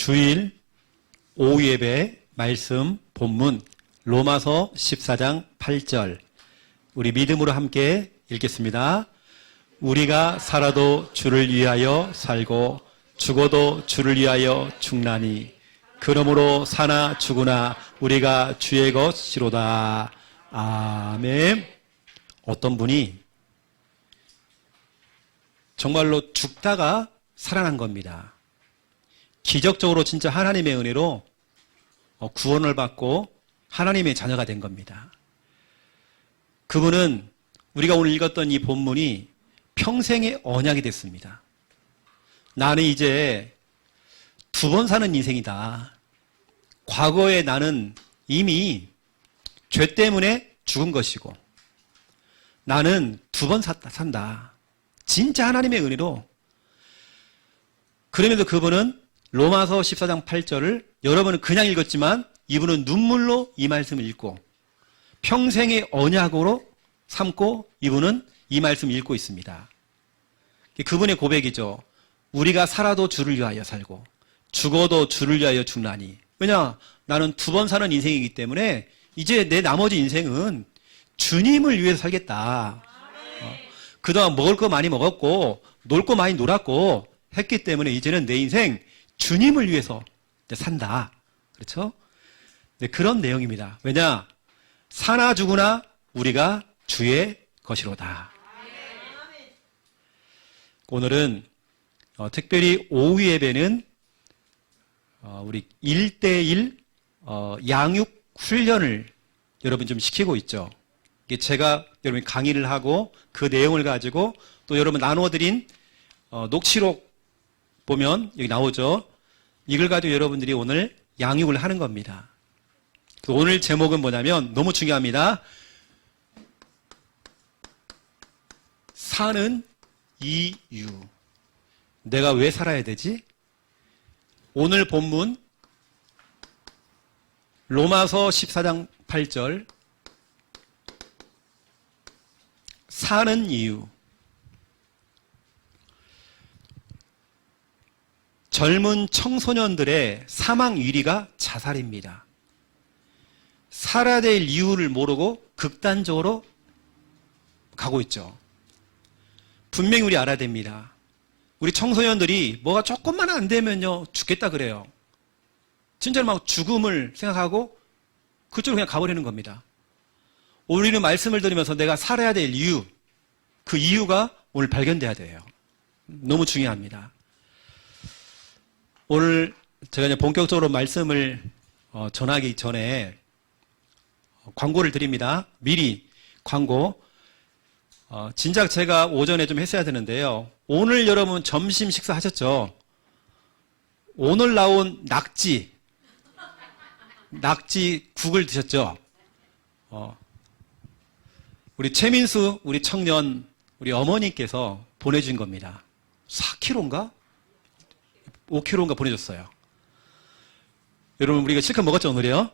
주일 오후 예배 말씀 본문 로마서 14장 8절 우리 믿음으로 함께 읽겠습니다. 우리가 살아도 주를 위하여 살고 죽어도 주를 위하여 죽나니 그러므로 사나 죽으나 우리가 주의 것이로다. 아멘. 어떤 분이 정말로 죽다가 살아난 겁니다. 기적적으로 진짜 하나님의 은혜로 구원을 받고 하나님의 자녀가 된 겁니다. 그분은 우리가 오늘 읽었던 이 본문이 평생의 언약이 됐습니다. 나는 이제 두 번 사는 인생이다. 과거에 나는 이미 죄 때문에 죽은 것이고 나는 두 번 산다. 진짜 하나님의 은혜로. 그러면서 그분은 로마서 14장 8절을 여러분은 그냥 읽었지만 이분은 눈물로 이 말씀을 읽고 평생의 언약으로 삼고 이분은 이 말씀을 읽고 있습니다. 그분의 고백이죠. 우리가 살아도 주를 위하여 살고 죽어도 주를 위하여 죽나니. 왜냐? 나는 두 번 사는 인생이기 때문에 이제 내 나머지 인생은 주님을 위해서 살겠다. 그동안 먹을 거 많이 먹었고 놀 거 많이 놀았고 했기 때문에 이제는 내 인생 주님을 위해서 산다. 그렇죠? 네, 그런 내용입니다. 왜냐? 사나 죽으나 우리가 주의 것이로다. 오늘은 특별히 오후 예배는 우리 1대1 양육 훈련을 여러분 좀 시키고 있죠. 이게 제가 여러분 강의를 하고 그 내용을 가지고 또 여러분 나눠드린 녹취록 보면 여기 나오죠. 이걸 가지고 여러분들이 오늘 양육을 하는 겁니다. 오늘 제목은 뭐냐면 너무 중요합니다. 사는 이유. 내가 왜 살아야 되지? 오늘 본문 로마서 14장 8절 사는 이유. 젊은 청소년들의 사망 1위가 자살입니다. 살아야 될 이유를 모르고 극단적으로 가고 있죠. 분명히 우리 알아야 됩니다. 우리 청소년들이 뭐가 조금만 안 되면요 죽겠다 그래요. 진짜로 막 죽음을 생각하고 그쪽으로 그냥 가버리는 겁니다. 우리는 말씀을 들으면서 내가 살아야 될 이유, 그 이유가 오늘 발견돼야 돼요. 너무 중요합니다. 오늘 제가 이제 본격적으로 말씀을 전하기 전에 광고를 드립니다. 미리 광고. 진작 제가 오전에 좀 했어야 되는데요. 오늘 여러분 점심 식사 하셨죠? 오늘 나온 낙지 국을 드셨죠? 우리 최민수 우리 청년 우리 어머니께서 보내준 겁니다. 4kg인가? 5kg인가 보내줬어요. 여러분 우리가 실컷 먹었죠 오늘이요?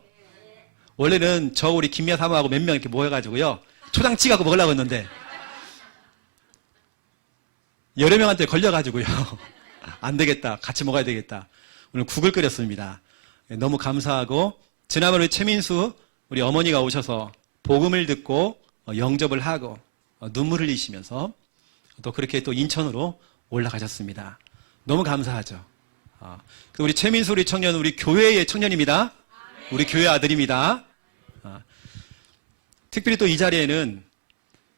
원래는 저 우리 김미아 사모하고 몇 명 이렇게 모여가지고요 초장 찍어갖고 먹으려고 했는데 여러 명한테 걸려가지고요 안 되겠다, 같이 먹어야 되겠다. 오늘 국을 끓였습니다. 너무 감사하고 지난번에 우리 최민수 우리 어머니가 오셔서 복음을 듣고 영접을 하고 눈물 흘리시면서 또 그렇게 또 인천으로 올라가셨습니다. 너무 감사하죠. 우리 최민수 우리 청년 우리 교회의 청년입니다. 우리 교회 아들입니다. 특별히 또 이 자리에는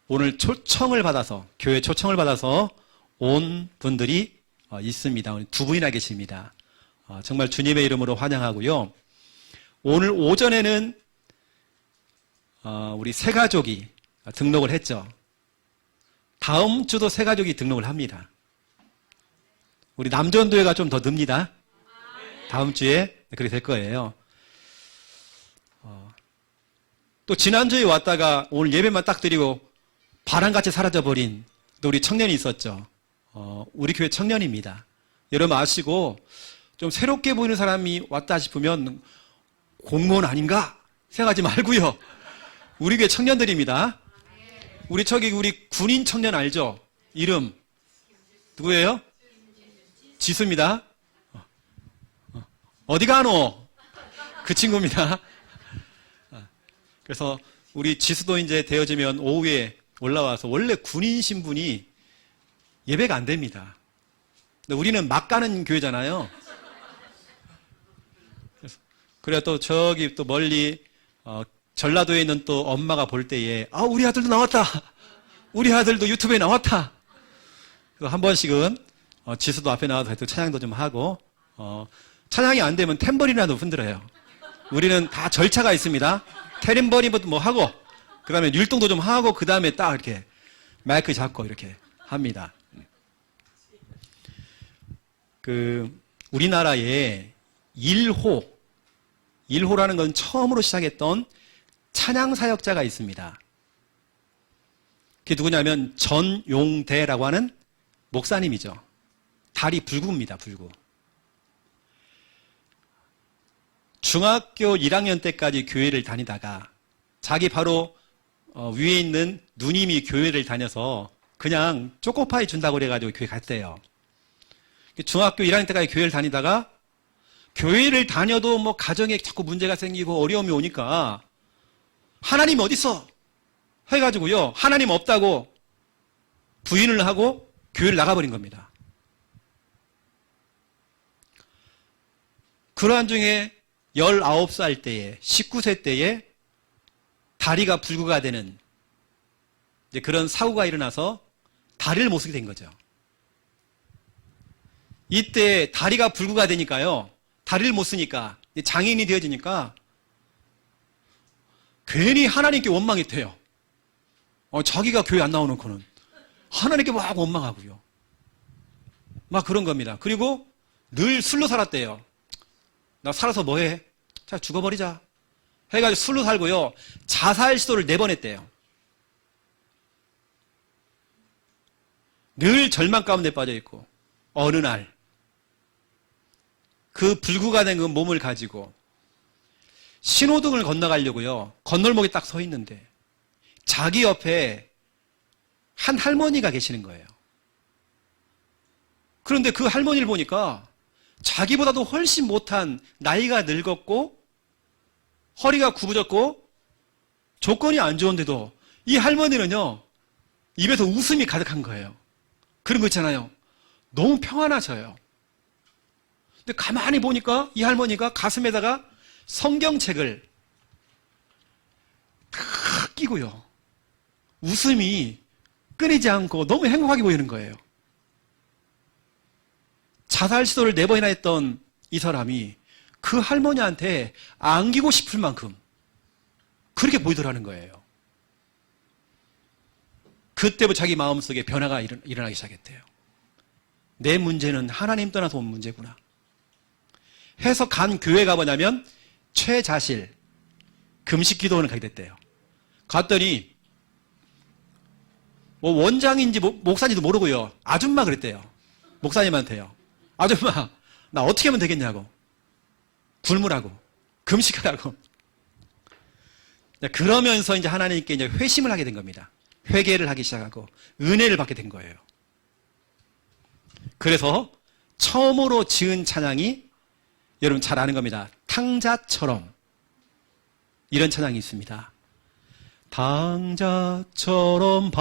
오늘 초청을 받아서 교회 초청을 받아서 온 분들이 있습니다. 오늘 두 분이나 계십니다. 정말 주님의 이름으로 환영하고요. 오늘 오전에는 우리 새 가족이 등록을 했죠. 다음 주도 새 가족이 등록을 합니다. 우리 남전도회가 좀 더 늡니다. 다음 주에 그렇게 될 거예요. 또 지난주에 왔다가 오늘 예배만 딱 드리고 바람같이 사라져버린 또 우리 청년이 있었죠. 우리 교회 청년입니다. 여러분 아시고 좀 새롭게 보이는 사람이 왔다 싶으면 공무원 아닌가 생각하지 말고요. 우리 교회 청년들입니다. 우리 군인 청년 알죠? 이름 누구예요? 지수입니다. 어디 가노? 그 친구입니다. 그래서 우리 지수도 이제 되어지면 오후에 올라와서 원래 군인 신분이 예배가 안 됩니다. 근데 우리는 막 가는 교회잖아요. 그래야 또 저기 또 멀리 전라도에 있는 또 엄마가 볼 때에 우리 아들도 나왔다. 우리 아들도 유튜브에 나왔다. 그래서 한 번씩은 지수도 앞에 나와서 또 찬양도 좀 하고 찬양이 안 되면 탬버린이라도 흔들어요. 우리는 다 절차가 있습니다. 탬버린부터 뭐 하고 그 다음에 율동도 좀 하고 그 다음에 딱 이렇게 마이크 잡고 이렇게 합니다. 우리나라에 1호라는 건 처음으로 시작했던 찬양 사역자가 있습니다. 그게 누구냐면 전용대라고 하는 목사님이죠. 다리 불구입니다. 불구. 중학교 1학년 때까지 교회를 다니다가 자기 바로 위에 있는 누님이 교회를 다녀서 그냥 초코파이 준다고 그래가지고 교회 갔대요. 중학교 1학년 때까지 교회를 다니다가 교회를 다녀도 뭐 가정에 자꾸 문제가 생기고 어려움이 오니까 하나님 어디 있어? 해가지고요. 하나님 없다고 부인을 하고 교회를 나가버린 겁니다. 그러한 중에 19살 때에 19세 때에 다리가 불구가 되는 이제 그런 사고가 일어나서 다리를 못 쓰게 된 거죠. 이때 다리가 불구가 되니까요. 다리를 못 쓰니까 장애인이 되어지니까 괜히 하나님께 원망했대요. 자기가 교회 안 나오놓고는 하나님께 막 원망하고요. 막 그런 겁니다. 그리고 늘 술로 살았대요. 나 살아서 뭐해? 자, 죽어버리자. 해가지고 술로 살고요. 자살 시도를 4번 했대요. 늘 절망 가운데 빠져있고 어느 날 그 불구가 된 그 몸을 가지고 신호등을 건너가려고요. 건널목에 딱 서 있는데 자기 옆에 한 할머니가 계시는 거예요. 그런데 그 할머니를 보니까 자기보다도 훨씬 못한 나이가 늙었고 허리가 굽어졌고 조건이 안 좋은데도 이 할머니는요. 입에서 웃음이 가득한 거예요. 그런 거 있잖아요. 너무 평안하셔요. 근데 가만히 보니까 이 할머니가 가슴에다가 성경책을 탁 끼고요. 웃음이 끊이지 않고 너무 행복하게 보이는 거예요. 자살 시도를 4번이나 했던 이 사람이 그 할머니한테 안기고 싶을 만큼 그렇게 보이더라는 거예요. 그때부터 자기 마음속에 변화가 일어나기 시작했대요. 내 문제는 하나님 떠나서 온 문제구나. 해서 간 교회가 뭐냐면 최자실 금식기도원을 가게 됐대요. 갔더니 뭐 원장인지 목사인지도 모르고요. 아줌마 그랬대요. 목사님한테요. 아줌마 나 어떻게 하면 되겠냐고. 굶으라고. 금식하라고. 그러면서 이제 하나님께 이제 회심을 하게 된 겁니다. 회개를 하기 시작하고 은혜를 받게 된 거예요. 그래서 처음으로 지은 찬양이 여러분 잘 아는 겁니다. 탕자처럼 이런 찬양이 있습니다. 탕자처럼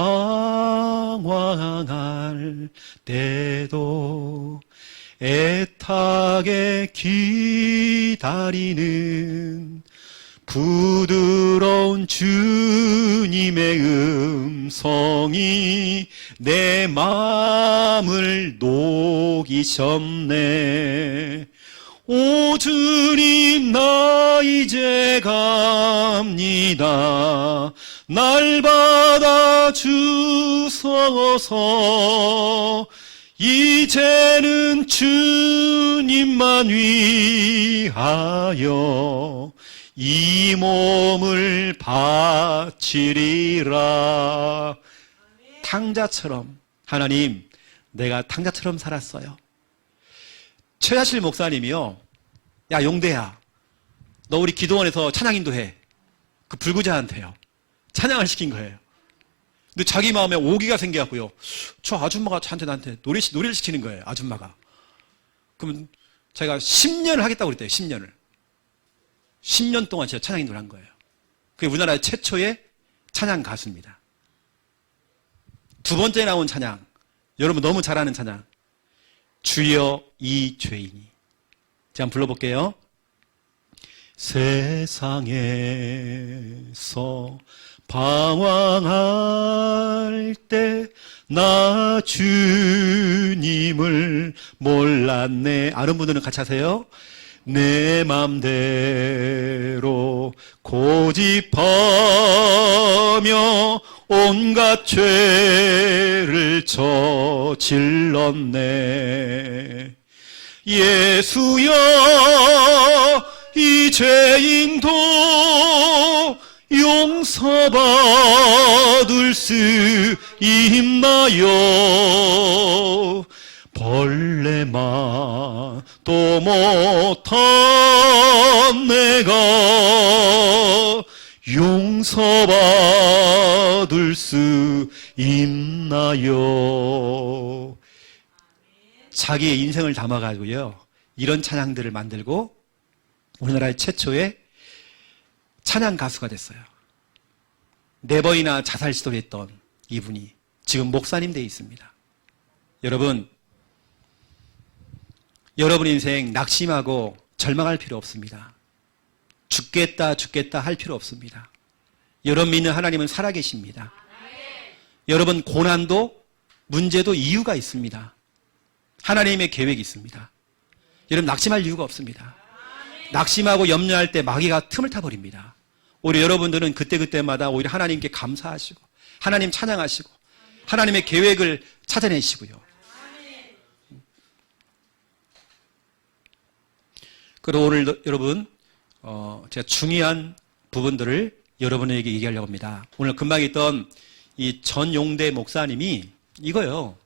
방황할 때도 애타게 기다리는 부드러운 주님의 음성이 내 마음을 녹이셨네. 오 주님 나 이제 갑니다. 날 받아 주소서. 이제는 주님만 위하여 이 몸을 바치리라. 탕자처럼. 하나님 내가 탕자처럼 살았어요. 최자실 목사님이요. 야 용대야 너 우리 기도원에서 찬양 인도해. 그 불구자한테요. 찬양을 시킨 거예요. 근데 자기 마음에 오기가 생겨갖고요. 저 아줌마가 나한테 노래를 시키는 거예요. 아줌마가. 그러면 제가 10년을 하겠다고 그랬대요. 10년을. 10년 동안 제가 찬양 인도를 한 거예요. 그게 우리나라 최초의 찬양 가수입니다. 두 번째 나온 찬양, 여러분 너무 잘 아는 찬양, 주여 이 죄인이. 제가 한번 불러볼게요. 세상에서 방황할 때 나 주님을 몰랐네. 아는 분들은 같이 하세요. 내 맘대로 고집하며 온갖 죄를 저질렀네. 예수여 이 죄인도 용서받을 수 있나요? 벌레만 또 못한 내가 용서받을 수 있나요? 자기의 인생을 담아가지고요, 이런 찬양들을 만들고 우리나라의 최초의 찬양 가수가 됐어요. 네 번이나 자살 시도를 했던 이분이 지금 목사님 되어 있습니다. 여러분, 여러분 인생 낙심하고 절망할 필요 없습니다. 죽겠다 할 필요 없습니다. 여러분 믿는 하나님은 살아계십니다. 여러분 고난도 문제도 이유가 있습니다. 하나님의 계획이 있습니다. 여러분 낙심할 이유가 없습니다. 낙심하고 염려할 때 마귀가 틈을 타버립니다. 오히려 여러분들은 그때그때마다 오히려 하나님께 감사하시고 하나님 찬양하시고 하나님의 계획을 찾아내시고요. 그리고 오늘 여러분 제가 중요한 부분들을 여러분에게 얘기하려고 합니다. 오늘 금방 있던 이 전용대 목사님이 이거요.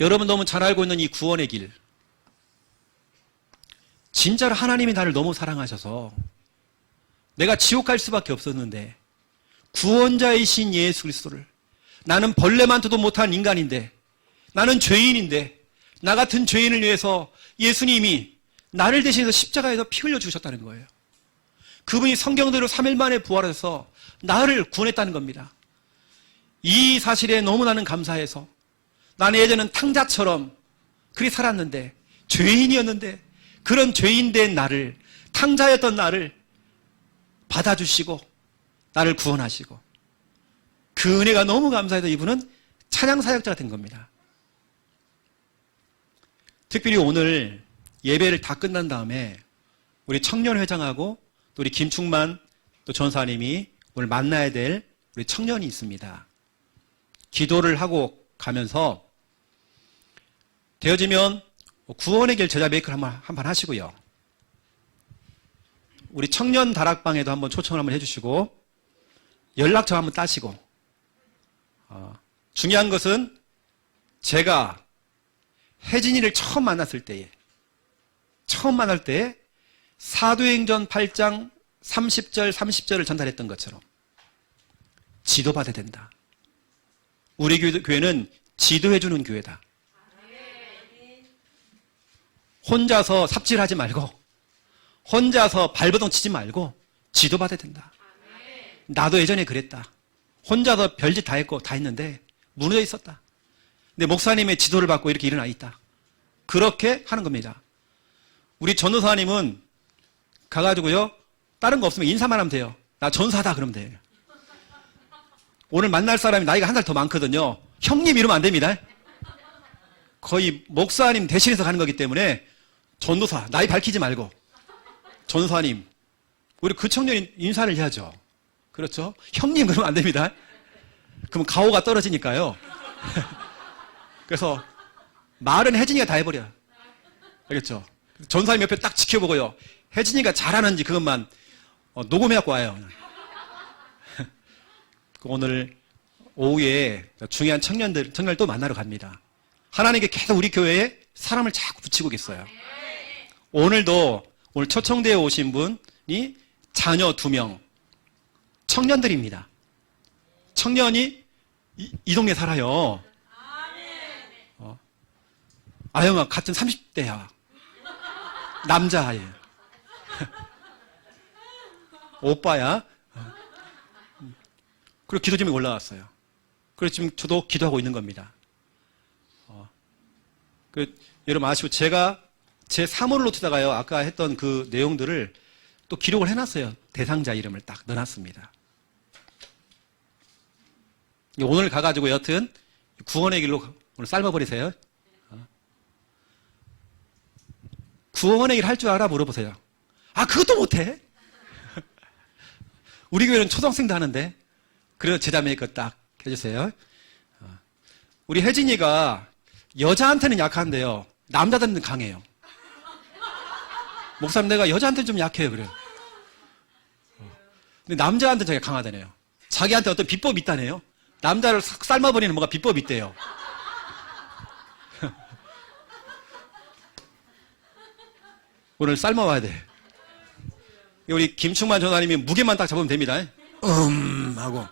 여러분 너무 잘 알고 있는 이 구원의 길, 진짜로 하나님이 나를 너무 사랑하셔서 내가 지옥 갈 수밖에 없었는데 구원자이신 예수 그리스도를, 나는 벌레만도 못한 인간인데, 나는 죄인인데, 나 같은 죄인을 위해서 예수님이 나를 대신해서 십자가에서 피 흘려 주셨다는 거예요. 그분이 성경대로 3일 만에 부활해서 나를 구원했다는 겁니다. 이 사실에 너무 나는 감사해서, 나는 예전엔 탕자처럼 그리 살았는데, 죄인이었는데, 그런 죄인된 나를, 탕자였던 나를 받아주시고 나를 구원하시고, 그 은혜가 너무 감사해서 이분은 찬양 사역자가 된 겁니다. 특별히 오늘 예배를 다 끝난 다음에 우리 청년회장하고 또 우리 김충만 또 전사님이 오늘 만나야 될 우리 청년이 있습니다. 기도를 하고 가면서 되어지면 구원의 길 제자 메이크를 한번 하시고요. 우리 청년 다락방에도 한번 초청을 한번 해주시고 연락처 한번 따시고, 중요한 것은 제가 혜진이를 처음 만날 때에 사도행전 8장 30절을 전달했던 것처럼 지도받아야 된다. 우리 교회는 지도해주는 교회다. 혼자서 삽질하지 말고, 혼자서 발버둥 치지 말고 지도받아야 된다. 나도 예전에 그랬다. 혼자서 별짓 다 했고 다 했는데 무너져 있었다. 근데 목사님의 지도를 받고 이렇게 일어나 있다. 그렇게 하는 겁니다. 우리 전도사님은 가가지고요, 다른 거 없으면 인사만 하면 돼요. 나 전사다 그러면 돼요. 오늘 만날 사람이 나이가 한 살 더 많거든요. 형님 이러면 안 됩니다. 거의 목사님 대신해서 가는 거기 때문에 전도사 나이 밝히지 말고 전사님, 우리 그 청년이 인사를 해야죠. 그렇죠? 형님 그러면 안 됩니다. 그럼 가오가 떨어지니까요. 그래서 말은 혜진이가 다 해버려. 알겠죠? 전사님 옆에 딱 지켜보고요, 혜진이가 잘하는지 그것만 녹음해갖고 와요. 오늘 오후에 중요한 청년들 또 만나러 갑니다. 하나님께 계속 우리 교회에 사람을 자꾸 붙이고 계세요. 오늘도 오늘 초청대에 오신 분이 자녀 2명, 청년들입니다. 청년이 이 동네 살아요. 아영아 같은 30대야. 남자예요. 오빠야. 그리고 기도 제목이 올라왔어요. 그래서 지금 저도 기도하고 있는 겁니다. 여러분 아시고 제가 제 사물을 놓치다가요, 아까 했던 그 내용들을 또 기록을 해놨어요. 대상자 이름을 딱 넣어놨습니다. 오늘 가가지고 여튼 구원의 길로 오늘 삶아버리세요. 구원의 길 할 줄 알아? 물어보세요. 아, 그것도 못해? 우리 교회는 초등학생도 하는데. 그래서 제자매 거 딱 해주세요. 우리 혜진이가 여자한테는 약한데요, 남자들한테는 강해요. 목사님, 내가 여자한테는 좀 약해요. 그래요. 근데 남자한테는 자기가 강하다네요. 자기한테 어떤 비법이 있다네요. 남자를 싹 삶아버리는 뭔가 비법이 있대요. 오늘 삶아와야 돼. 우리 김충만 전사님이 무게만 딱 잡으면 됩니다. 하고.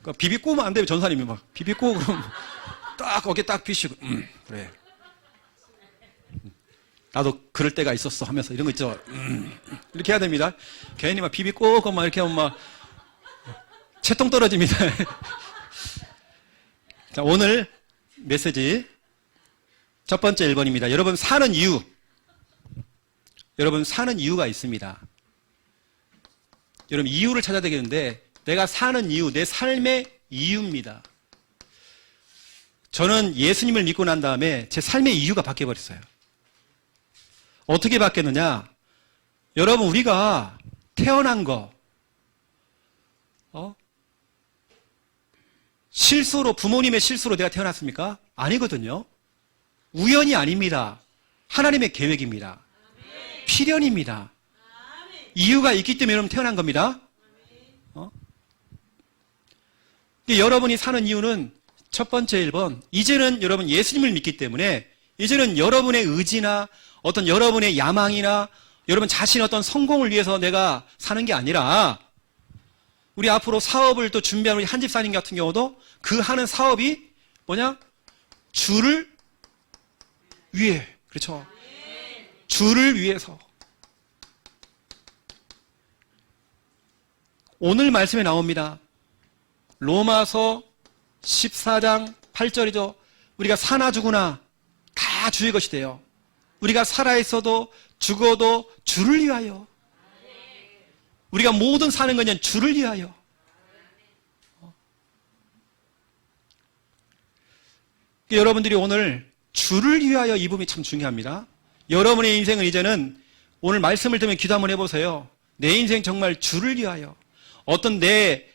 그러니까 비비 꼬면 안 돼요. 전사님이 막 비비 꼬고 그럼 딱 어깨 딱 비시고 그래. 나도 그럴 때가 있었어 하면서 이런 거 있죠. 이렇게 해야 됩니다. 괜히 막 비비 꼬고 막 이렇게 하면 막 채통 떨어집니다. 자, 오늘 메시지 첫 번째 1번입니다. 여러분 사는 이유. 여러분 사는 이유가 있습니다. 여러분 이유를 찾아야 되겠는데, 내가 사는 이유, 내 삶의 이유입니다. 저는 예수님을 믿고 난 다음에 제 삶의 이유가 바뀌어버렸어요. 어떻게 바뀌었느냐? 여러분 우리가 태어난 거 실수로, 부모님의 실수로 내가 태어났습니까? 아니거든요. 우연이 아닙니다. 하나님의 계획입니다. 필연입니다. 이유가 있기 때문에 여러분 태어난 겁니다. 여러분이 사는 이유는 첫 번째 1번, 이제는 여러분 예수님을 믿기 때문에 이제는 여러분의 의지나 어떤 여러분의 야망이나 여러분 자신의 어떤 성공을 위해서 내가 사는 게 아니라, 우리 앞으로 사업을 또 준비하는 우리 한 집사님 같은 경우도 그 하는 사업이 뭐냐? 주를 위해. 그렇죠. 주를 위해서. 오늘 말씀에 나옵니다. 로마서 14장 8절이죠. 우리가 사나 죽으나 다 주의 것이 돼요. 우리가 살아있어도 죽어도 주를 위하여. 우리가 모든 사는 것은 주를 위하여. 여러분들이 오늘 주를 위하여 이 부분이 참 중요합니다. 여러분의 인생은 이제는 오늘 말씀을 들으면 기도 한번 해보세요. 내 인생 정말 주를 위하여. 어떤 내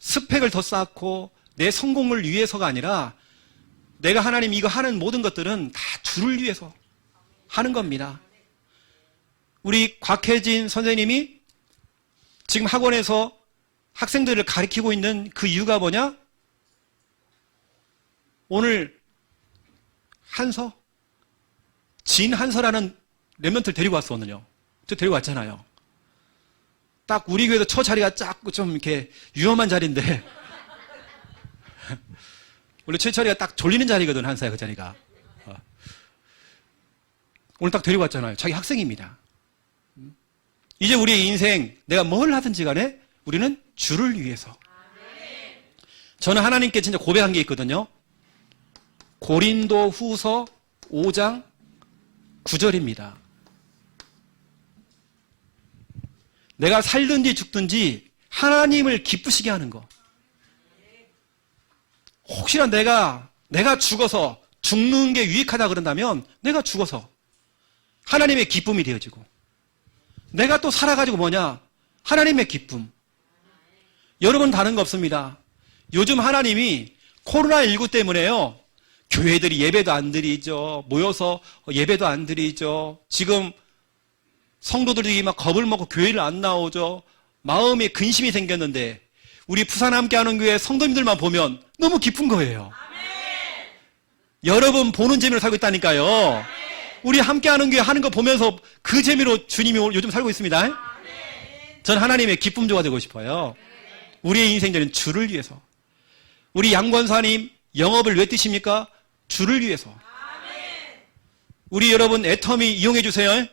스펙을 더 쌓고 내 성공을 위해서가 아니라, 내가 하나님 이거 하는 모든 것들은 다 주를 위해서 하는 겁니다. 우리 곽혜진 선생님이 지금 학원에서 학생들을 가르치고 있는 그 이유가 뭐냐? 오늘 한서, 진한서라는 랩런트를 데리고 왔어. 오늘요. 저 데리고 왔잖아요. 딱 우리 교회도 처 자리가 작고 좀 이렇게 위험한 자리인데 원래 처 자리가 딱 졸리는 자리거든. 한서야, 그 자리가. 오늘 딱 데리고 왔잖아요. 자기 학생입니다. 이제 우리의 인생, 내가 뭘 하든지 간에 우리는 주를 위해서. 저는 하나님께 진짜 고백한 게 있거든요. 고린도 후서 5장 9절입니다. 내가 살든지 죽든지 하나님을 기쁘시게 하는 거. 혹시나 내가 죽어서 죽는 게 유익하다 그런다면 내가 죽어서 하나님의 기쁨이 되어지고, 내가 또 살아가지고 뭐냐? 하나님의 기쁨. 여러분 다른 거 없습니다. 요즘 하나님이 코로나19 때문에요, 교회들이 예배도 안 드리죠. 모여서 예배도 안 드리죠. 지금 성도들이 막 겁을 먹고 교회를 안 나오죠. 마음에 근심이 생겼는데 우리 부산 함께하는 교회 성도님들만 보면 너무 기쁜 거예요. 여러분 보는 재미로 살고 있다니까요. 우리 함께하는 교회 하는 거 보면서 그 재미로 주님이 요즘 살고 있습니다. 전 하나님의 기쁨 조가 되고 싶어요. 우리의 인생들은 주를 위해서. 우리 양권사님 영업을 왜 뛰십니까? 주를 위해서. 우리 여러분 애터미 이용해 주세요.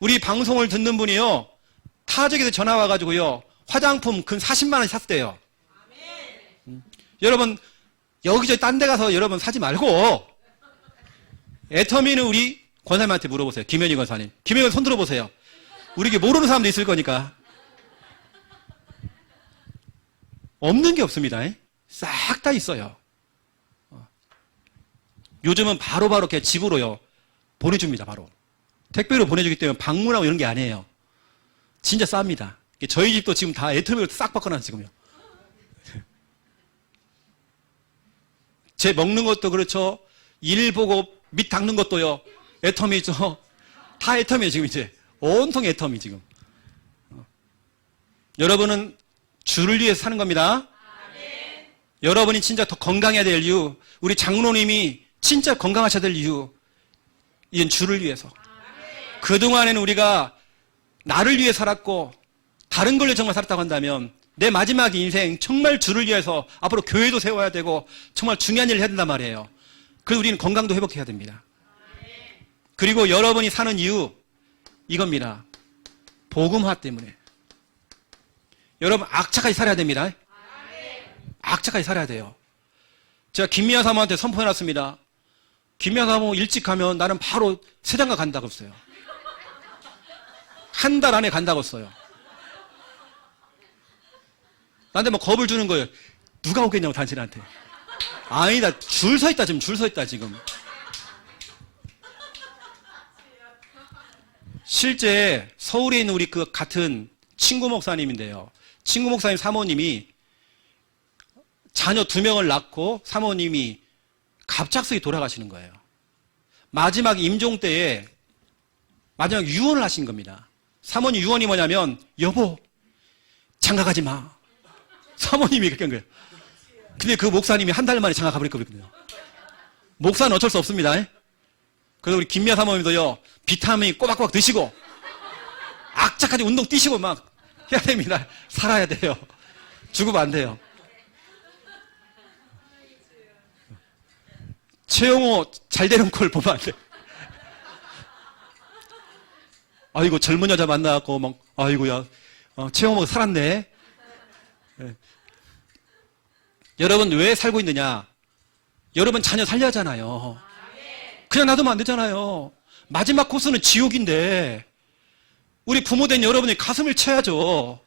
우리 방송을 듣는 분이요, 타 지역에서 전화 와가지고요, 화장품 근 40만 원 샀대요. 여러분 여기저기 딴 데 가서 여러분 사지 말고 애터미는 우리 권사님한테 물어보세요. 김현희 권사님. 김현희 손 들어보세요. 우리 모르는 사람도 있을 거니까. 없는 게 없습니다. 싹 다 있어요. 요즘은 바로바로 이렇게 집으로요 보내줍니다. 바로 택배로 보내주기 때문에 방문하고 이런 게 아니에요. 진짜 쌉니다. 저희 집도 지금 다 애터미로 싹 바꿔놨어요. 지금요. 제 먹는 것도 그렇죠. 일 보고 밑 닦는 것도요 애터미죠. 다 애터미에요. 지금 이제 온통 애터미. 지금 여러분은 주를 위해서 사는 겁니다. 여러분이 진짜 더 건강해야 될 이유, 우리 장로님이 진짜 건강하셔야 될 이유, 이건 주를 위해서. 그동안에는 우리가 나를 위해 살았고 다른 걸로 정말 살았다고 한다면 내 마지막 인생 정말 주를 위해서 앞으로 교회도 세워야 되고 정말 중요한 일을 해야 된단 말이에요. 그래서 우리는 건강도 회복해야 됩니다. 그리고 여러분이 사는 이유 이겁니다. 복음화 때문에. 여러분 악착같이 살아야 됩니다. 악착같이 살아야 돼요. 제가 김미아 사모한테 선포해놨습니다. 김미아 사모 일찍 가면 나는 바로 세장가 간다고 했어요. 한 달 안에 간다고 했어요. 나한테 뭐 겁을 주는 거예요. 누가 오겠냐고 당신한테. 아니다. 줄 서 있다 지금. 줄 서 있다 지금. 실제 서울에 있는 우리 그 같은 친구 목사님인데요. 친구 목사님 사모님이 자녀 2명을 낳고 사모님이 갑작스레 돌아가시는 거예요. 마지막 임종 때에 마지막 유언을 하신 겁니다. 사모님 유언이 뭐냐면, 여보 장가 가지 마. 사모님이 그렇게 한 거예요. 근데 그 목사님이 한 달 만에 장가 가버렸거든요. 목사는 어쩔 수 없습니다. 그래서 우리 김미아 사모님도요 비타민 꼬박꼬박 드시고 악착같이 운동 뛰시고 막 해야 됩니다. 살아야 돼요. 죽으면 안 돼요. 최영호 잘 되는 걸 보면 안 돼. 아이고 젊은 여자 만나갖고 막 아이고야 최영호가 살았네. 네. 여러분 왜 살고 있느냐? 여러분 자녀 살려야 하잖아요. 그냥 놔두면 안 되잖아요. 마지막 코스는 지옥인데 우리 부모된 여러분이 가슴을 쳐야죠.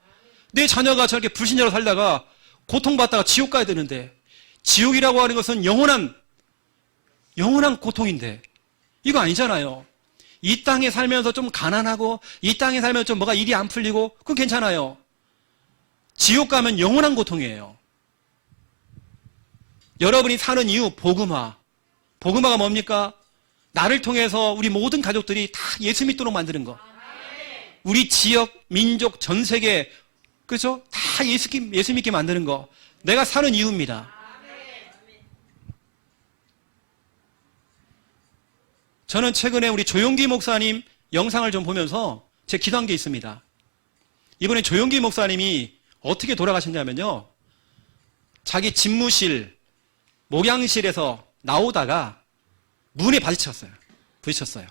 내 자녀가 저렇게 불신자로 살다가 고통받다가 지옥 가야 되는데, 지옥이라고 하는 것은 영원한 고통인데 이거 아니잖아요. 이 땅에 살면서 좀 가난하고 이 땅에 살면서 좀 뭐가 일이 안 풀리고 그건 괜찮아요. 지옥 가면 영원한 고통이에요. 여러분이 사는 이유 복음화. 복음화가 뭡니까? 나를 통해서 우리 모든 가족들이 다 예수 믿도록 만드는 거. 우리 지역, 민족, 전 세계, 그렇죠? 다 예수 믿게 만드는 거. 내가 사는 이유입니다. 저는 최근에 우리 조용기 목사님 영상을 좀 보면서 제 기도한 게 있습니다. 이번에 조용기 목사님이 어떻게 돌아가셨냐면요, 자기 집무실, 목양실에서 나오다가 문에 부딪혔어요.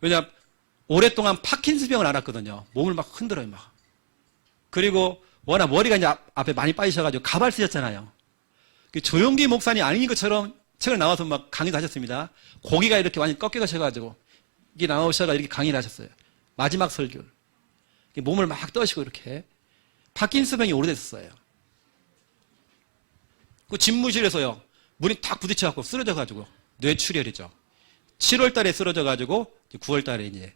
왜냐, 오랫동안 파킨슨병을 앓았거든요. 몸을 막 흔들어요, 막. 그리고 워낙 머리가 이제 앞에 많이 빠지셔가지고 가발 쓰셨잖아요. 조용기 목사님 아닌 것처럼 책을 나와서 막 강의도 하셨습니다. 고기가 이렇게 완전히 꺾여가셔가지고 이게 나오셔가 이렇게 강의를 하셨어요. 마지막 설교. 몸을 막 떠시고 이렇게. 파킨슨병이 오래됐었어요. 그 집무실에서요, 문이 탁 부딪혀갖고 쓰러져가지고 뇌출혈이죠. 7월 달에 쓰러져가지고 9월 달에 이제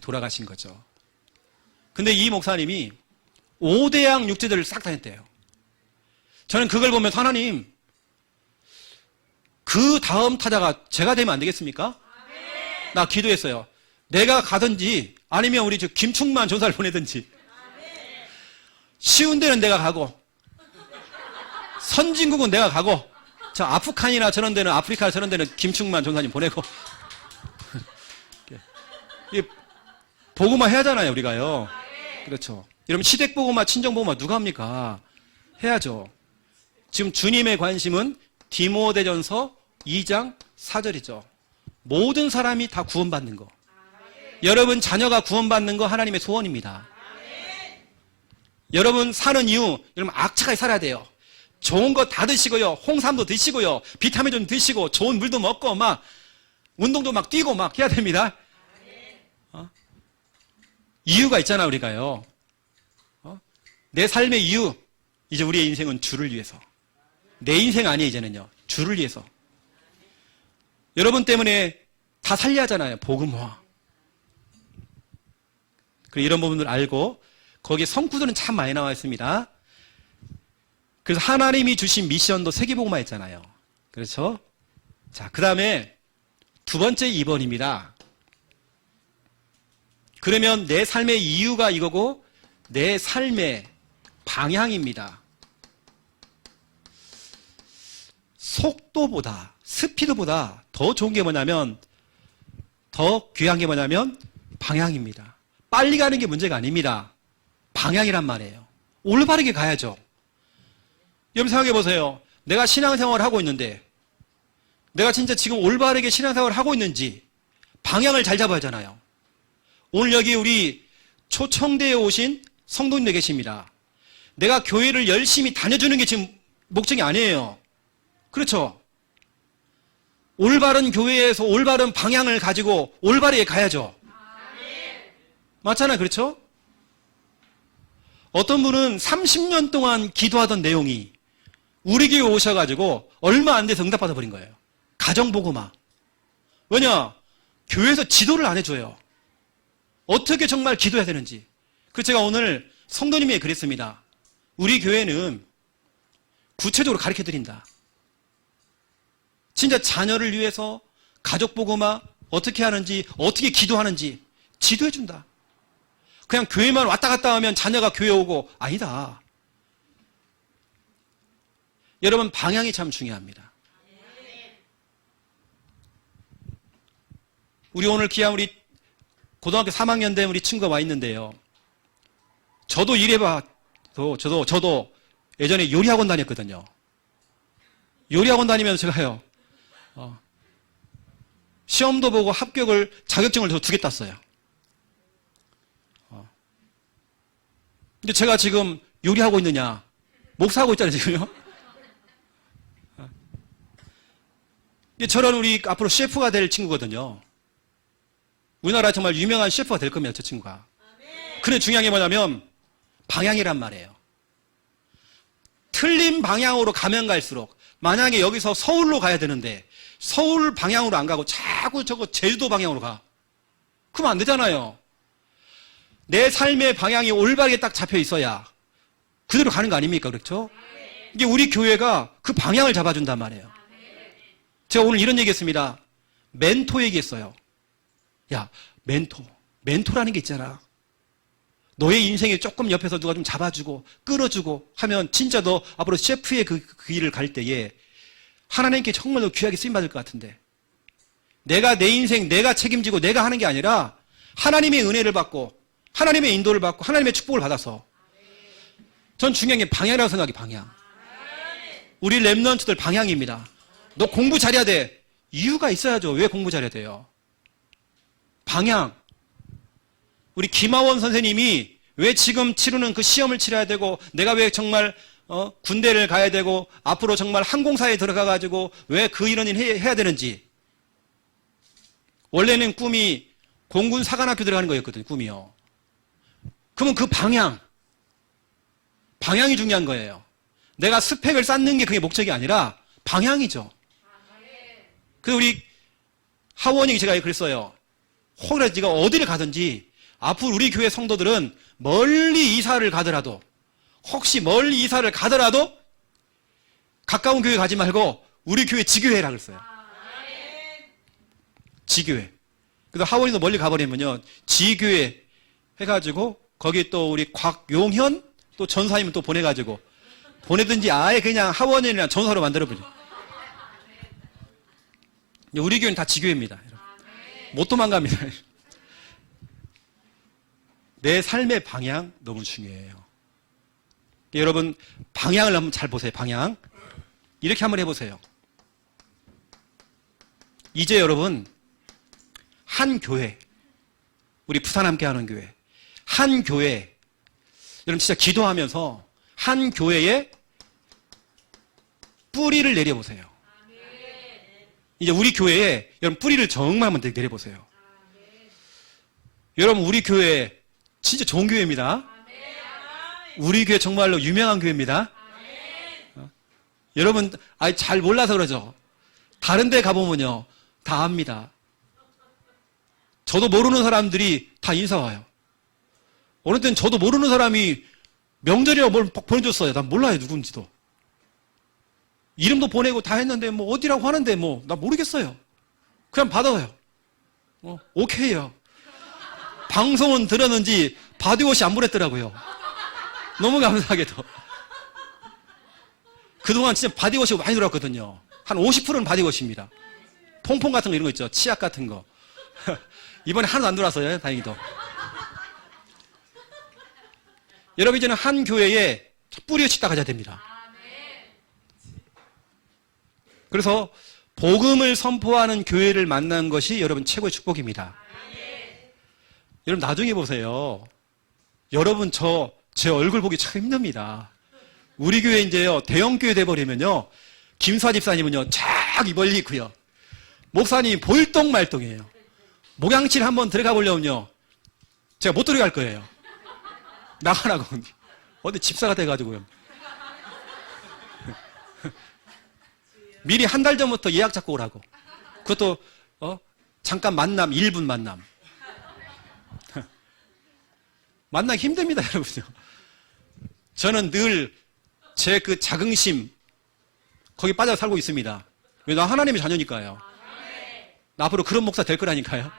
돌아가신 거죠. 근데 이 목사님이 5대양 육제들을 싹 다 했대요. 저는 그걸 보면서 하나님, 그 다음 타자가 제가 되면 안 되겠습니까? 나 기도했어요. 내가 가든지 아니면 우리 저 김충만 전사를 보내든지. 쉬운 데는 내가 가고 선진국은 내가 가고 저 아프간이나 저런 데는, 아프리카 저런 데는 김충만 전사님 보내고. 복음화 해야 하잖아요, 우리가요. 그렇죠. 여러분 시댁 복음화, 친정 복음화 누가 합니까? 해야죠. 지금 주님의 관심은 디모데전서 2장 4절이죠. 모든 사람이 다 구원받는 거. 여러분 자녀가 구원받는 거 하나님의 소원입니다. 여러분 사는 이유, 여러분 악착하게 살아야 돼요. 좋은 거 다 드시고요. 홍삼도 드시고요. 비타민 좀 드시고 좋은 물도 먹고 막 운동도 막 뛰고 막 해야 됩니다. 이유가 있잖아 우리가요. 내 삶의 이유, 이제 우리의 인생은 주를 위해서. 내 인생 아니에요 이제는요. 주를 위해서. 여러분 때문에 다 살려야 하잖아요. 복음화. 그리고 이런 부분들 알고 거기에 성구들은 참 많이 나와 있습니다. 그래서 하나님이 주신 미션도 세계복음화 했잖아요. 그렇죠? 자, 그 다음에 두 번째 2번입니다. 그러면 내 삶의 이유가 이거고 내 삶의 방향입니다. 속도보다 스피드보다 더 좋은 게 뭐냐면 더 귀한 게 뭐냐면 방향입니다. 빨리 가는 게 문제가 아닙니다. 방향이란 말이에요. 올바르게 가야죠. 여러분 생각해 보세요. 내가 신앙생활을 하고 있는데 내가 진짜 지금 올바르게 신앙생활을 하고 있는지 방향을 잘 잡아야 하잖아요. 오늘 여기 우리 초청대에 오신 성도님들 계십니다. 내가 교회를 열심히 다녀주는 게 지금 목적이 아니에요. 그렇죠? 올바른 교회에서 올바른 방향을 가지고 올바르게 가야죠. 맞잖아요. 그렇죠? 어떤 분은 30년 동안 기도하던 내용이 우리 교회 오셔가지고 얼마 안 돼서 응답받아 버린 거예요. 가정복음화. 왜냐? 교회에서 지도를 안 해줘요. 어떻게 정말 기도해야 되는지. 그래서 제가 오늘 성도님에게 그랬습니다. 우리 교회는 구체적으로 가르쳐 드린다. 진짜 자녀를 위해서 가족복음화 어떻게 하는지, 어떻게 기도하는지 지도해 준다. 그냥 교회만 왔다 갔다 하면 자녀가 교회 오고 아니다. 여러분 방향이 참 중요합니다. 우리 오늘 귀한 우리 고등학교 3학년 된 우리 친구가 와 있는데요. 저도 이래봐도 저도 예전에 요리학원 다녔거든요. 요리학원 다니면서 제가요. 시험도 보고 합격을 자격증을 저 2개 땄어요. 근데 제가 지금 요리하고 있느냐? 목사하고 있잖아요, 지금요. 저런 우리 앞으로 셰프가 될 친구거든요. 우리나라 정말 유명한 셰프가 될 겁니다, 저 친구가. 그런데 중요한 게 뭐냐면 방향이란 말이에요. 틀린 방향으로 가면 갈수록 만약에 여기서 서울로 가야 되는데 서울 방향으로 안 가고 자꾸 저거 제주도 방향으로 가. 그러면 안 되잖아요. 내 삶의 방향이 올바르게 딱 잡혀 있어야 그대로 가는 거 아닙니까? 그렇죠? 이게 우리 교회가 그 방향을 잡아준단 말이에요. 제가 오늘 이런 얘기 했습니다. 멘토 얘기했어요. 야, 멘토라는 게 있잖아. 너의 인생에 조금 옆에서 누가 좀 잡아주고 끌어주고 하면 진짜 너 앞으로 셰프의 그 길을 갈 때에 하나님께 정말로 귀하게 쓰임받을 것 같은데 내가 내 인생 내가 책임지고 내가 하는 게 아니라 하나님의 은혜를 받고 하나님의 인도를 받고 하나님의 축복을 받아서 전 중요한 게 방향이라고 생각해. 방향. 우리 랩런트들 방향입니다. 너 공부 잘해야 돼. 이유가 있어야죠. 왜 공부 잘해야 돼요? 방향. 우리 김하원 선생님이 왜 지금 치르는 그 시험을 치러야 되고 내가 왜 정말 군대를 가야 되고 앞으로 정말 항공사에 들어가가지고 왜 그 이런 일 해야 되는지. 원래는 꿈이 공군 사관학교 들어가는 거였거든요. 꿈이요. 그러면 그 방향이 중요한 거예요. 내가 스펙을 쌓는 게 그게 목적이 아니라 방향이죠. 그래서 우리 하원이 제가 그랬어요. 혹이라도 네가 어디를 가든지 앞으로 우리 교회 성도들은 멀리 이사를 가더라도 혹시 멀리 이사를 가더라도 가까운 교회 가지 말고 우리 교회 지교회라 그랬어요. 지교회. 그래서 하원이도 멀리 가버리면요 지교회 해가지고 거기 또 우리 곽용현 또 전사님 또 보내가지고 보내든지 아예 그냥 하원이나 전사로 만들어버려. 우리 교회는 다 지교회입니다. 못 도망갑니다. 내 삶의 방향 너무 중요해요. 여러분 방향을 한번 잘 보세요. 방향. 이렇게 한번 해보세요. 이제 여러분, 한 교회, 우리 부산 함께하는 교회, 한 교회, 여러분 진짜 기도하면서 한 교회에 뿌리를 내려보세요. 이제 우리 교회에 여러분 뿌리를 정말 한번 내려보세요. 여러분 우리 교회 진짜 좋은 교회입니다. 우리 교회 정말로 유명한 교회입니다. 여러분 잘 몰라서 그러죠. 다른 데 가보면요 다 압니다. 저도 모르는 사람들이 다 인사 와요. 어느 때는 저도 모르는 사람이 명절이라고 뭘 보내줬어요. 난 몰라요 누군지도. 이름도 보내고 다 했는데 뭐 어디라고 하는데 뭐 나 모르겠어요. 그냥 받아요. 오케이요. 방송은 들었는지 바디워시 안 보냈더라고요. 너무 감사하게도. 그동안 진짜 바디워시가 많이 들어왔거든요. 한 50%는 바디워시입니다. 퐁퐁 같은 거 이런 거 있죠. 치약 같은 거. 이번에 하나도 안 들어왔어요. 다행히도. 여러분 이제는 한 교회에 뿌리를 딱 가져야 됩니다. 그래서 복음을 선포하는 교회를 만난 것이 여러분 최고의 축복입니다. 여러분 나중에 보세요. 여러분 제 얼굴 보기 참 힘듭니다. 우리 교회 이제요 대형 교회 돼버리면요 김수아 집사님은요 쫙 멀리 있고요 목사님 볼똥말똥이에요. 목양실 한번 들어가 보려면요 제가 못 들어갈 거예요. 나가라고. 어디 집사가 돼가지고요. 미리 한 달 전부터 예약 잡고 오라고. 그것도 잠깐 만남 1분 만남. 만나기 힘듭니다 여러분요. 저는 늘 제 그 자긍심 거기 빠져 살고 있습니다. 왜? 나 하나님의 자녀니까요. 나 앞으로 그런 목사 될 거라니까요.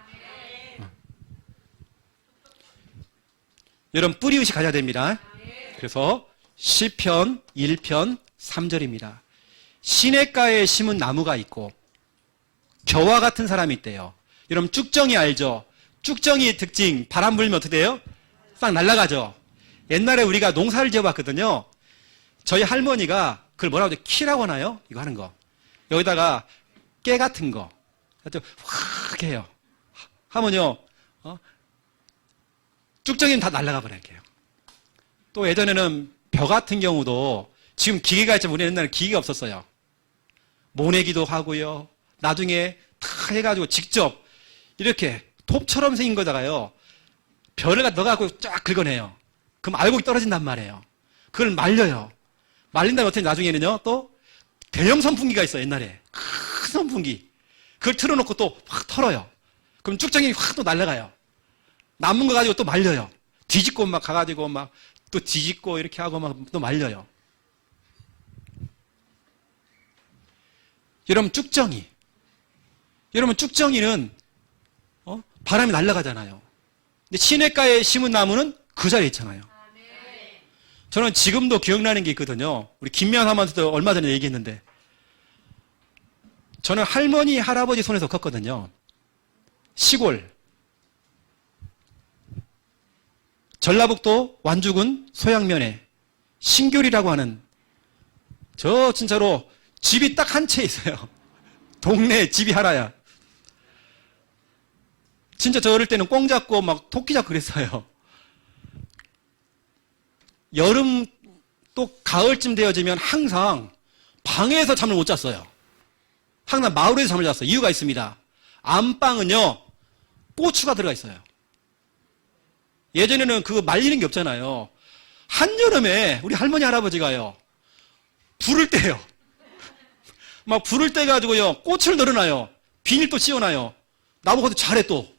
여러분 뿌리의식 가져야 됩니다. 그래서 시편 1편 3절입니다. 시냇가에 심은 나무가 있고 겨와 같은 사람이 있대요. 여러분 쭉정이 알죠? 쭉정이의 특징 바람 불면 어떻게 돼요? 싹 날아가죠. 옛날에 우리가 농사를 지어봤거든요. 저희 할머니가 그걸 뭐라고 하죠? 키라고 하나요? 이거 하는 거. 여기다가 깨 같은 거 확 해요. 하면요 쭉정이는 다 날아가 버릴게요. 또 예전에는 벼 같은 경우도 지금 기계가 있지만 우리 옛날에 기계가 없었어요. 모내기도 하고요. 나중에 다 해가지고 직접 이렇게 톱처럼 생긴 거다가요. 벼를 넣어갖고 쫙 긁어내요. 그럼 알곡이 떨어진단 말이에요. 그걸 말려요. 말린 다음에 어떻게 나중에는요. 또 대형 선풍기가 있어요. 옛날에. 큰 선풍기. 그걸 틀어놓고 또 확 털어요. 그럼 쭉정이 확 또 날아가요. 남은 거 가지고 또 말려요. 뒤집고 막 가가지고 막 또 뒤집고 이렇게 하고 막 또 말려요. 여러분 쭉정이. 여러분 쭉정이는 바람이 날아가잖아요. 근데 시냇가에 심은 나무는 그 자리에 있잖아요. 저는 지금도 기억나는 게 있거든요. 우리 김미안 하면서도 얼마 전에 얘기했는데 저는 할머니 할아버지 손에서 컸거든요. 시골 전라북도 완주군 소양면에 신교리라고 하는 저 진짜로 집이 딱 한 채 있어요. 동네에 집이 하나야. 진짜 저 어릴 때는 꽁 잡고 막 토끼 잡고 그랬어요. 여름 또 가을쯤 되어지면 항상 방에서 잠을 못 잤어요. 항상 마을에서 잠을 잤어요. 이유가 있습니다. 안방은요 고추가 들어가 있어요. 예전에는 그거 말리는 게 없잖아요. 한여름에 우리 할머니 할아버지가요 불을 떼요. 막 불을 떼가지고요 꽃을 널어놔요. 비닐 또 씌워놔요. 나보고도 잘해 또.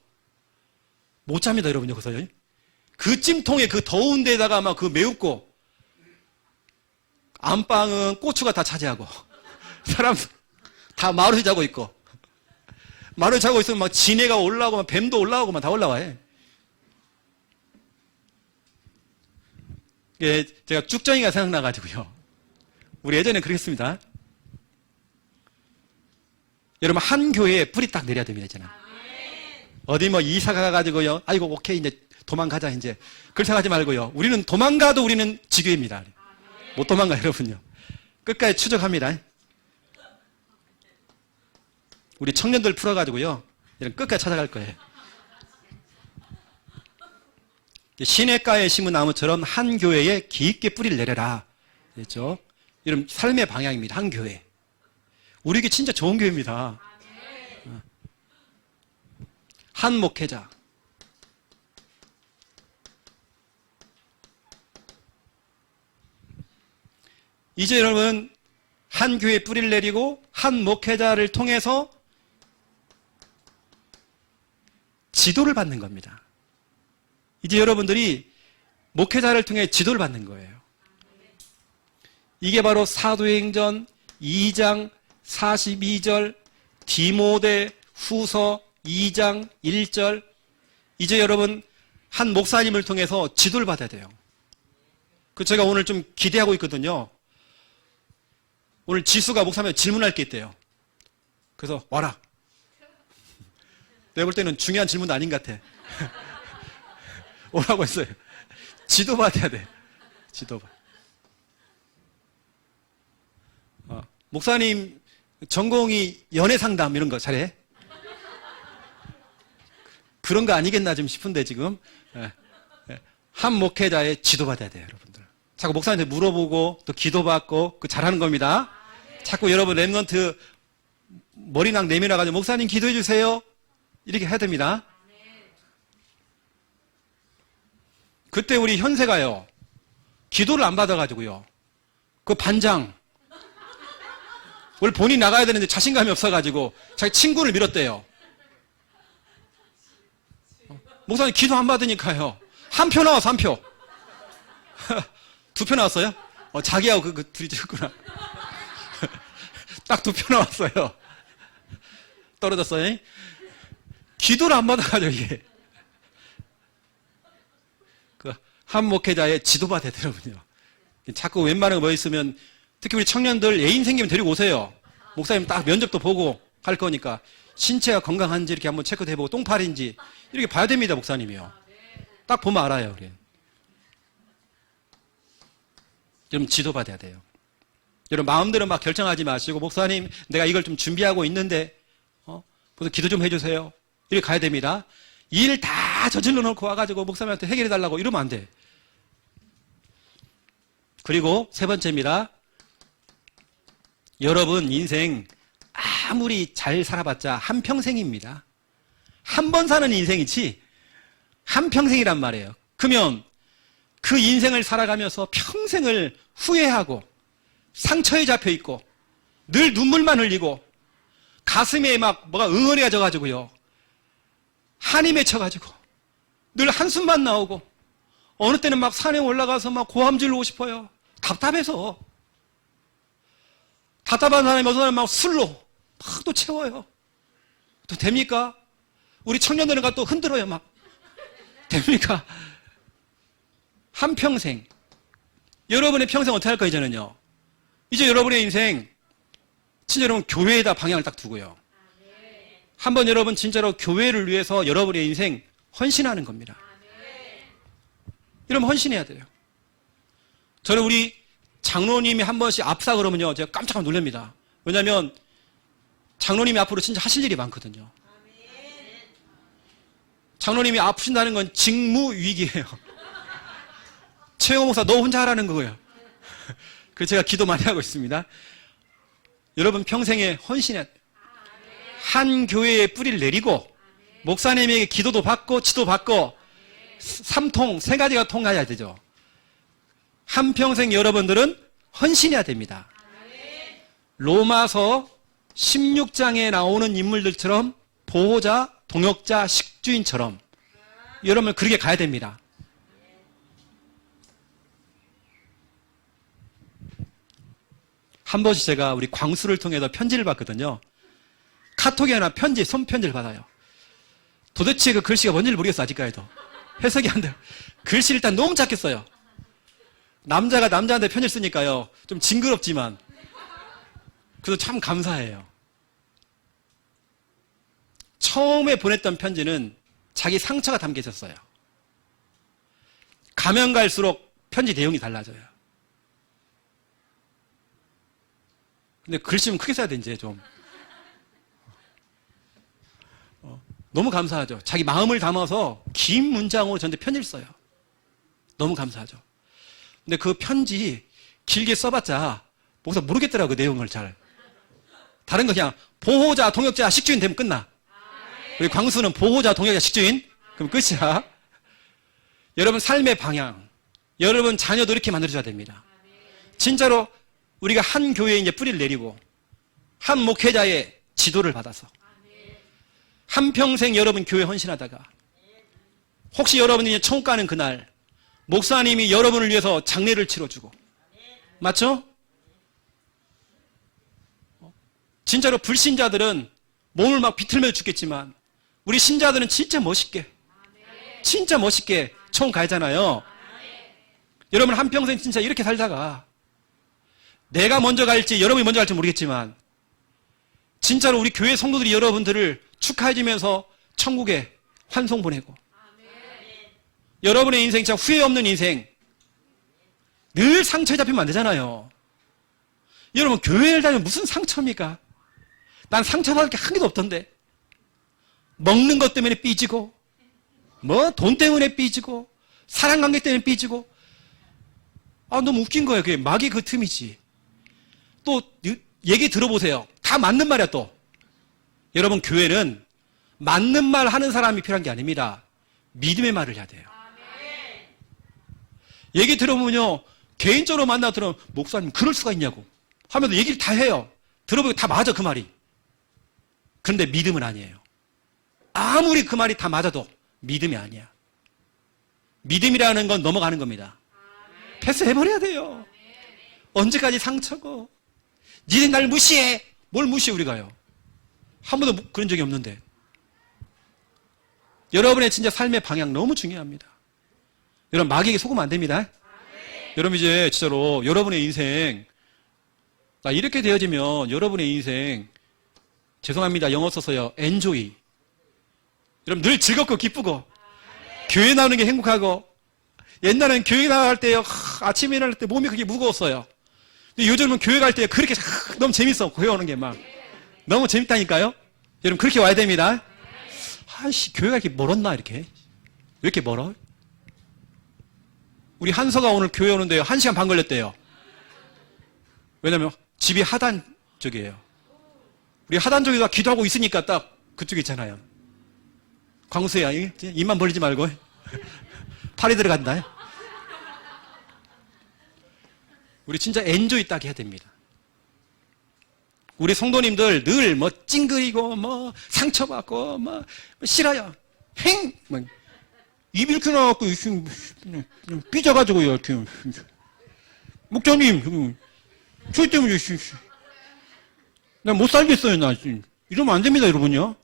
못 잡니다 여러분. 여기서요 그 찜통에 그 더운 데다가 막 그 매웁고 안방은 고추가 다 차지하고 사람 다 마루에 자고 있고 마루에 자고 있으면 막 지네가 올라오고 막 뱀도 올라오고 막 다 올라와요. 예, 제가 쭉정이가 생각나가지고요. 우리 예전에 그랬습니다. 여러분 한 교회에 뿌리 딱 내려야 됩니다. 있잖아. 어디 뭐 이사 가가지고요. 아이고 오케이 이제 도망가자 이제. 그렇게 생각하지 말고요. 우리는 도망가도 우리는 지교입니다. 못 도망가 여러분요. 끝까지 추적합니다. 우리 청년들 풀어가지고요. 이런 끝까지 찾아갈 거예요. 시냇가에 심은 나무처럼 한 교회에 깊게 뿌리를 내려라. 그렇죠? 이런 삶의 방향입니다. 한 교회. 우리 교회 진짜 좋은 교회입니다. 한 목회자. 이제 여러분 한 교회에 뿌리를 내리고 한 목회자를 통해서 지도를 받는 겁니다. 이제 여러분들이 목회자를 통해 지도를 받는 거예요. 이게 바로 사도행전 2장 42절, 디모데 후서 2장 1절. 이제 여러분 한 목사님을 통해서 지도를 받아야 돼요. 그 제가 오늘 좀 기대하고 있거든요. 오늘 지수가 목사님한테 질문할 게 있대요. 그래서 와라. 내가 볼 때는 중요한 질문 아닌 것 같아. 오라고 했어요. 지도 받아야 돼. 지도 받. 목사님 전공이 연애 상담 이런 거 잘해? 그런 거 아니겠나 좀 싶은데 지금 한 목회자의 지도 받아야 돼요, 여러분들. 자꾸 목사님한테 물어보고 또 기도받고 그 잘하는 겁니다. 자꾸 여러분 랩넌트 머리낭 내밀어가지고 목사님 기도해 주세요. 이렇게 해야 됩니다. 그때 우리 현세가요. 기도를 안 받아가지고요. 그 반장. 원래 본인이 나가야 되는데 자신감이 없어가지고 자기 친구를 밀었대요. 목사님 기도 안 받으니까요. 한 표 나와서 한 표. 두 표 나왔어요? 자기하고 그 둘이 찍었구나. 딱 두 표 나왔어요. 떨어졌어요. 기도를 안 받아가지고 이게. 그 한 목회자의 지도받아야 되거든요. 자꾸 웬만한 거 뭐 있으면 특히 우리 청년들 애인 생기면 데리고 오세요. 목사님 딱 면접도 보고 갈 거니까 신체가 건강한지 이렇게 한번 체크도 해보고 똥파리인지 이렇게 봐야 됩니다, 목사님이요. 딱 보면 알아요. 우리. 여러분 지도받아야 돼요. 여러분 마음대로 막 결정하지 마시고 목사님 내가 이걸 좀 준비하고 있는데 그래서 기도 좀 해주세요. 이렇게 가야 됩니다. 일 다 저질러 놓고 와가지고 목사님한테 해결해 달라고 이러면 안 돼. 그리고 세 번째입니다. 여러분 인생 아무리 잘 살아봤자 한평생입니다. 한 번 사는 인생이지 한평생이란 말이에요. 그러면 그 인생을 살아가면서 평생을 후회하고 상처에 잡혀있고 늘 눈물만 흘리고 가슴에 막 뭐가 응어리가 져가지고요. 한이 맺혀가지고 늘 한숨만 나오고 어느 때는 막 산에 올라가서 막 고함 지르고 싶어요. 답답해서. 답답한 사람이 어떤 사람은 막 술로 막 또 채워요. 또 됩니까? 우리 청년들은 또 흔들어요 막. 됩니까? 한평생. 여러분의 평생 어떻게 할 거예요, 이제는요? 이제 여러분의 인생, 진짜 여러분 교회에다 방향을 딱 두고요. 한번 여러분 진짜로 교회를 위해서 여러분의 인생 헌신하는 겁니다. 여러분 헌신해야 돼요. 저는 우리 장로님이 한 번씩 압사 그러면요, 제가 깜짝 놀랍니다. 왜냐하면 장로님이 앞으로 진짜 하실 일이 많거든요. 장로님이 아프신다는 건 직무위기예요. 최영호 목사 너 혼자 하라는 거예요. 그래서 제가 기도 많이 하고 있습니다. 여러분 평생에 헌신해야 돼요. 한 교회에 뿌리를 내리고 목사님에게 기도도 받고 지도 받고 삼통 세 가지가 통하여야 되죠. 한평생 여러분들은 헌신해야 됩니다. 로마서 16장에 나오는 인물들처럼 보호자, 동역자, 식주인처럼 여러분 그렇게 가야 됩니다. 한 번씩 제가 우리 광수를 통해서 편지를 받거든요. 카톡이 하나 편지, 손편지를 받아요. 도대체 그 글씨가 뭔지를 모르겠어, 아직까지도. 해석이 안 돼요. 글씨 일단 너무 작게 써요. 남자가 남자한테 편지를 쓰니까요. 좀 징그럽지만. 그래서 참 감사해요. 처음에 보냈던 편지는 자기 상처가 담겨 있었어요. 가면 갈수록 편지 내용이 달라져요. 근데 글씨는 크게 써야 돼, 이제 좀. 너무 감사하죠. 자기 마음을 담아서 긴 문장으로 저한테 편지를 써요. 너무 감사하죠. 근데 그 편지 길게 써봤자 목사 모르겠더라고요. 내용을 잘. 다른 거 그냥 보호자, 동역자, 식주인 되면 끝나. 우리 광수는 보호자, 동역자, 식주인 그럼 끝이야. 여러분 삶의 방향, 여러분 자녀도 이렇게 만들어줘야 됩니다. 진짜로 우리가 한 교회에 이제 뿌리를 내리고 한 목회자의 지도를 받아서 한평생 여러분 교회 헌신하다가 혹시 여러분이 이제 천국 가는 그날 목사님이 여러분을 위해서 장례를 치러주고 맞죠? 진짜로 불신자들은 몸을 막 비틀며 죽겠지만 우리 신자들은 진짜 멋있게 천국 가잖아요. 여러분 한평생 진짜 이렇게 살다가 내가 먼저 갈지 여러분이 먼저 갈지 모르겠지만 진짜로 우리 교회 성도들이 여러분들을 축하해주면서 천국에 환송 보내고 여러분의 인생 진짜 후회 없는 인생 늘 상처에 잡히면 안 되잖아요. 여러분 교회를 다니면 무슨 상처입니까? 난 상처받을 게 한 개도 없던데 먹는 것 때문에 삐지고 뭐 돈 때문에 삐지고 사랑관계 때문에 삐지고 너무 웃긴 거예요. 그게 마귀 그 틈이지. 또 얘기 들어보세요. 다 맞는 말이야 또. 여러분 교회는 맞는 말 하는 사람이 필요한 게 아닙니다. 믿음의 말을 해야 돼요. 얘기 들어보면요. 개인적으로 만나 들으면 목사님 그럴 수가 있냐고 하면서 얘기를 다 해요. 들어보면 다 맞아 그 말이. 그런데 믿음은 아니에요. 아무리 그 말이 다 맞아도 믿음이 아니야. 믿음이라는 건 넘어가는 겁니다. 패스해버려야 돼요. 언제까지 상처고 니네 날 무시해. 뭘 무시해 우리가요. 한 번도 그런 적이 없는데. 여러분의 진짜 삶의 방향 너무 중요합니다. 여러분 마귀에게 속으면 안 됩니다. 여러분 이제 진짜로 여러분의 인생 이렇게 되어지면 여러분의 인생 죄송합니다. 영어 써서요. enjoy. 여러분 늘 즐겁고 기쁘고 교회 나오는 게 행복하고 옛날엔 교회 나갈 때요. 아침에 일어날 때 몸이 그렇게 무거웠어요. 근데 요즘은 교회 갈 때 그렇게 너무 재밌어. 교회 오는 게 막 너무 재밌다니까요. 여러분 그렇게 와야 됩니다. 아이씨 교회가 이렇게 멀었나 이렇게. 왜 이렇게 멀어? 우리 한서가 오늘 교회 오는데요. 1시간 반 걸렸대요. 왜냐면 집이 하단 쪽이에요. 우리 하단 쪽에다 기도하고 있으니까 딱 그쪽에 있잖아요. 광수야 입만 벌리지 말고 팔이 들어간다. 우리 진짜 엔조이 딱 해야 됩니다. 우리 성도님들 늘 뭐 찡그리고 뭐 상처받고 뭐 싫어요. 뭐 입 이렇게 나와갖고 삐져가지고 이렇게 목사님 저 때문에 나 못 살겠어요. 나 이러면 안 됩니다 여러분요.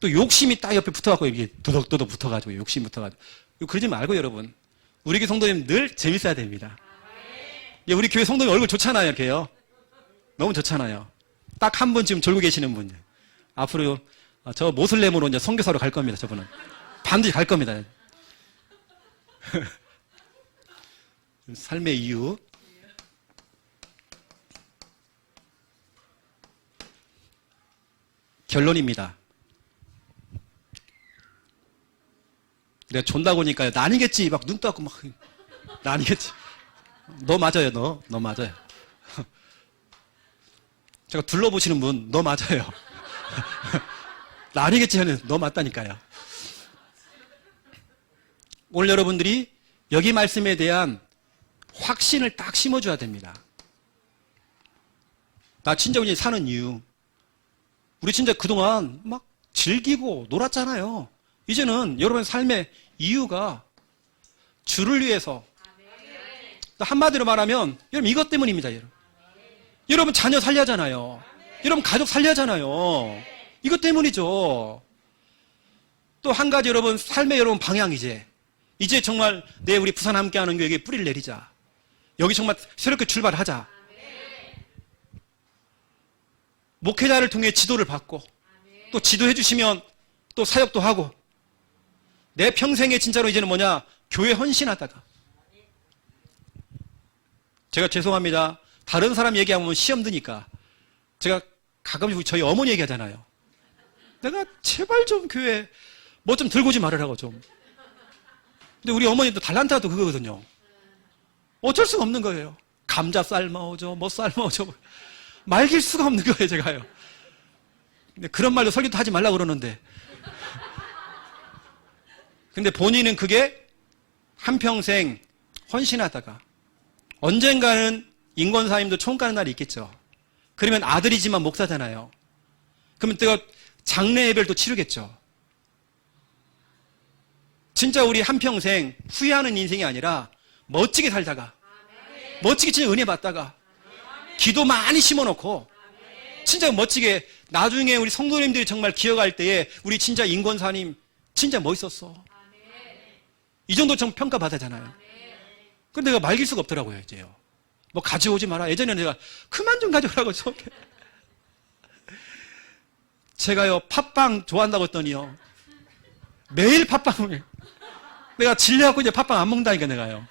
또 욕심이 딱 옆에 붙어갖고 이렇게 도덕도덕 붙어가지고 욕심 붙어가지고 그러지 말고 여러분 우리 교회 성도님 늘 재밌어야 됩니다. 우리 교회 성도님 얼굴 좋잖아요 이렇게요. 너무 좋잖아요. 딱 한 분 지금 졸고 계시는 분 앞으로 저 모슬렘으로 이제 선교사로 갈 겁니다. 저분은 반드시 갈 겁니다. 삶의 이유. 결론입니다. 내가 존나 보니까 나 아니겠지 막 눈 떠갖고 막 나 아니겠지. 너 맞아요. 너 맞아요. 제가 둘러보시는 분 너 맞아요. 나 아니겠지 하는 너 맞다니까요. 오늘 여러분들이 여기 말씀에 대한 확신을 딱 심어줘야 됩니다. 나 진짜 그냥 사는 이유. 우리 진짜 그동안 막 즐기고 놀았잖아요. 이제는 여러분의 삶의 이유가 주를 위해서. 한마디로 말하면 여러분 이것 때문입니다. 여러분 자녀 살려잖아요. 여러분 가족 살려잖아요. 이것 때문이죠. 또 한 가지 여러분 삶의 여러분 방향 이제 정말 우리 부산 함께하는 교회에 뿌리를 내리자. 여기 정말 새롭게 출발하자. 목회자를 통해 지도를 받고 또 지도해 주시면 또 사역도 하고 내 평생에 진짜로 이제는 교회 헌신하다가 제가 죄송합니다. 다른 사람 얘기하면 시험 드니까 제가 가끔씩 저희 어머니 얘기하잖아요. 내가 제발 좀 교회 뭐 좀 들고 오지 말으라고 좀. 근데 우리 어머니도 달란트가 또 그거거든요. 어쩔 수가 없는 거예요. 감자 삶아오죠, 뭐 삶아오죠. 말길 수가 없는 거예요, 제가요. 근데 그런 말도 설교도 하지 말라고 그러는데. 근데 본인은 그게 한평생 헌신하다가 언젠가는 인권사님도 총 가는 날이 있겠죠. 그러면 아들이지만 목사잖아요. 그러면 또 장례 예배를 또 치르겠죠. 진짜 우리 한평생 후회하는 인생이 아니라 멋지게 살다가 멋지게 진짜 은혜 받다가 기도 많이 심어놓고 진짜 멋지게 나중에 우리 성도님들이 정말 기억할 때에 우리 진짜 인권사님 진짜 멋있었어. 이 정도 좀 평가받아잖아요. 근데 내가 말길 수가 없더라고요, 이제요. 뭐 가져오지 마라. 예전에 내가 그만 좀 가져오라고 좀. 제가요, 팥빵 좋아한다고 했더니요. 매일 팥빵을. 내가 질려갖고 이제 팥빵 안 먹는다니까, 내가요.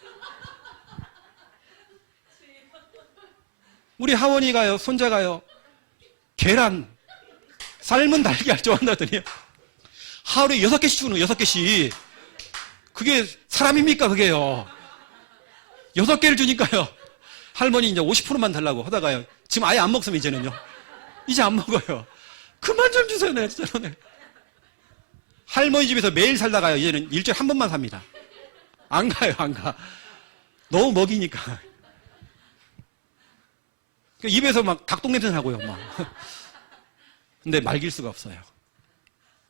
우리 하원이가요, 손자가요, 계란, 삶은 달걀 좋아한다더니요. 하루에 6개씩 주는 거예요, 6개씩. 그게 사람입니까, 그게요. 6개를 주니까요. 할머니 이제 50%만 달라고 하다가요. 지금 아예 안 먹으면 이제는요. 이제 안 먹어요. 그만 좀 주세요, 내가 진짜로. 할머니 집에서 매일 살다가요. 이제는 일주일에 한 번만 삽니다. 안 가요, 안 가. 너무 먹이니까. 입에서 막 닭똥냄새 나고요, 막. 근데 말길 수가 없어요.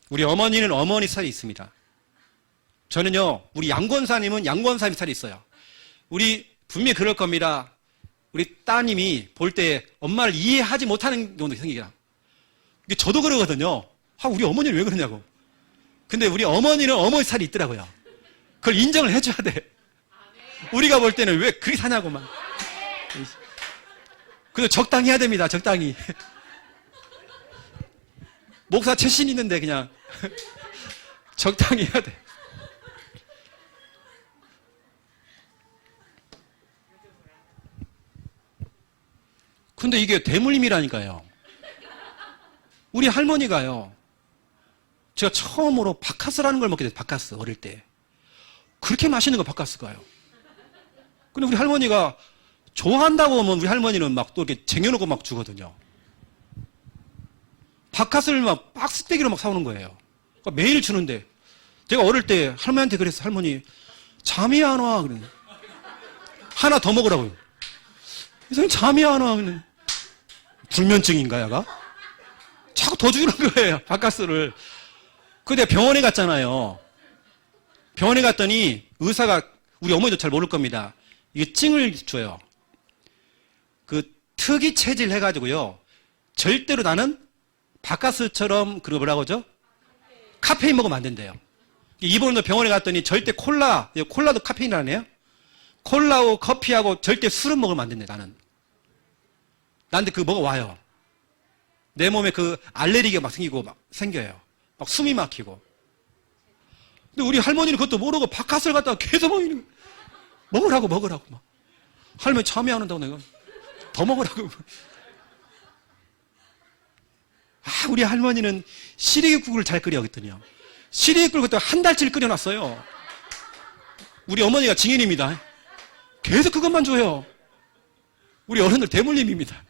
우리 어머니는 어머니 살이 있습니다. 저는요, 우리 양권사님은 양권사님 살이 있어요. 우리 분명히 그럴 겁니다. 우리 따님이 볼 때 엄마를 이해하지 못하는 경우도 생기죠. 저도 그러거든요. 우리 어머니는 왜 그러냐고. 근데 우리 어머니는 어머니 살이 있더라고요. 그걸 인정을 해줘야 돼. 우리가 볼 때는 왜 그리 사냐고만. 그래서 적당히 해야 됩니다. 적당히. 목사 최신 있는데 그냥 적당히 해야 돼. 근데 이게 대물림이라니까요. 우리 할머니가요. 제가 처음으로 바카스라는 걸 먹게 됐어요. 바카스 어릴 때. 그렇게 맛있는 거 바카스가요. 근데 우리 할머니가 좋아한다고 하면 우리 할머니는 막 또 이렇게 쟁여놓고 막 주거든요. 바카스를 막 박스떼기로 막 사오는 거예요. 그러니까 매일 주는데 제가 어릴 때 할머니한테 그랬어요. 할머니 잠이 안 와. 그래. 하나 더 먹으라고요. 그래서 잠이 안 와. 그래. 불면증인가 야가? 자꾸 더 주는 거예요. 바카스를. 근데 병원에 갔잖아요. 병원에 갔더니 의사가 우리 어머니도 잘 모를 겁니다. 이게 찡을 줘요. 그 특이 체질 해가지고요. 절대로 나는 바카스처럼 그리고 뭐라고 하죠? 카페인 먹으면 안 된대요. 이번에도 병원에 갔더니 절대 콜라도 카페인 아니에요? 콜라하고 커피하고 절대 술은 먹으면 안 된대, 나는. 나한테 그거 먹어와요. 내 몸에 그 알레르기가 막 생기고 막 생겨요. 막 숨이 막히고. 근데 우리 할머니는 그것도 모르고 바카스를 갖다가 계속 먹으라고 막. 할머니 잠이 안 온다고 내가. 더 먹으라고. 우리 할머니는 시래기국을 잘 끓여야겠더니요. 시래기국을 그때 한 달치를 끓여놨어요. 우리 어머니가 증인입니다. 계속 그것만 줘요. 우리 어른들 대물림입니다.